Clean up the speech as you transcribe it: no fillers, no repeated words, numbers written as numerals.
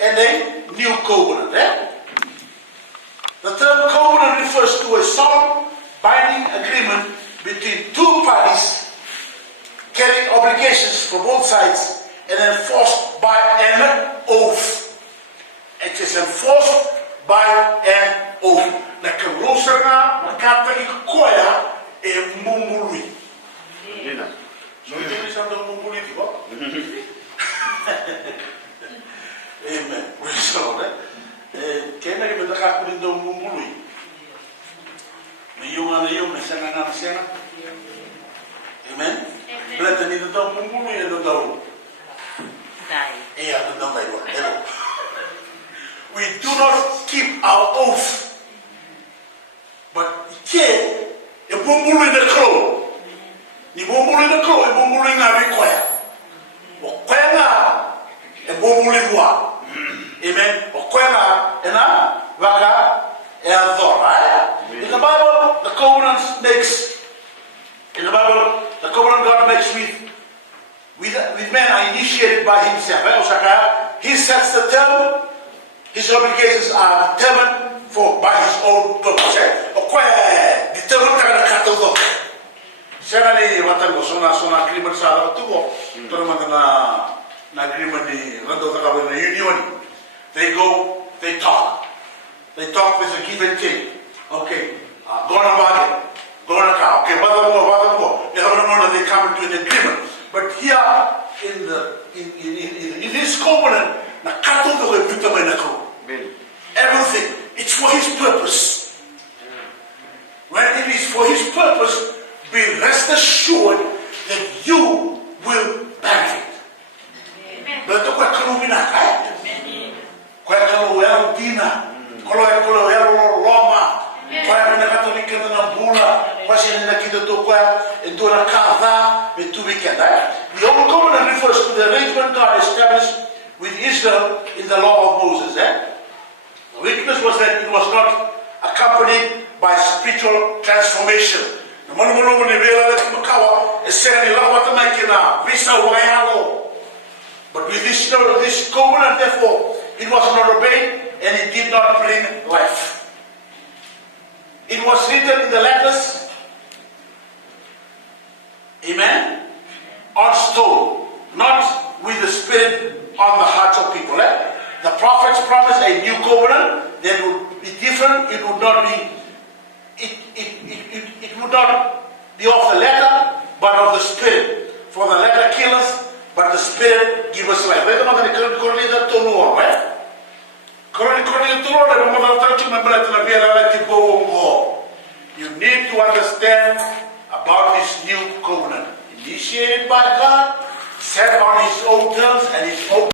and a new covenant. The term covenant refers to a solemn binding agreement between two parties carrying obligations for both sides and enforced by an oath. It is enforced by an oath. Na karosa nga makata ikoya e mumului. So you know mumului, amen. Praise the Lord. Kaya na iba nakakunin daw mumului. Mayungan na yun, nasana nga nasana. Amen? Belata nito daw mumului, ano daw? Eh, ano daw tayo? We do not keep our oath. But here, e mumului na crow. Ni mumului na crow, e mumului nga rikoya. O kaya nga, e mumului wa. Amen. In the Bible, the covenant God makes with men are initiated by himself. He sets the term. His obligations are determined by his own purpose. Agreement sa tubo. Na agreement ni rando na union. They go, they talk. They talk with a give and take. Okay, go on about it. Go on account. Okay, they come into an agreement. But here in this covenant, everything, it's for his purpose. When it is for his purpose, be rest assured that you will benefit. But the old covenant refers to the arrangement God established with Israel in the law of Moses. The weakness was that it was not accompanied by spiritual transformation. But with this covenant, therefore, it was not obeyed and it did not bring life. It was written in the letters, amen, on stone, not with the Spirit on the hearts of people. The prophets promised a new covenant that would be different. It would not be, it would not be of the letter, but of the Spirit. For the letter kills us, but the Spirit gives us life. You need to understand about this new covenant. Initiated by God, set on his own terms and his own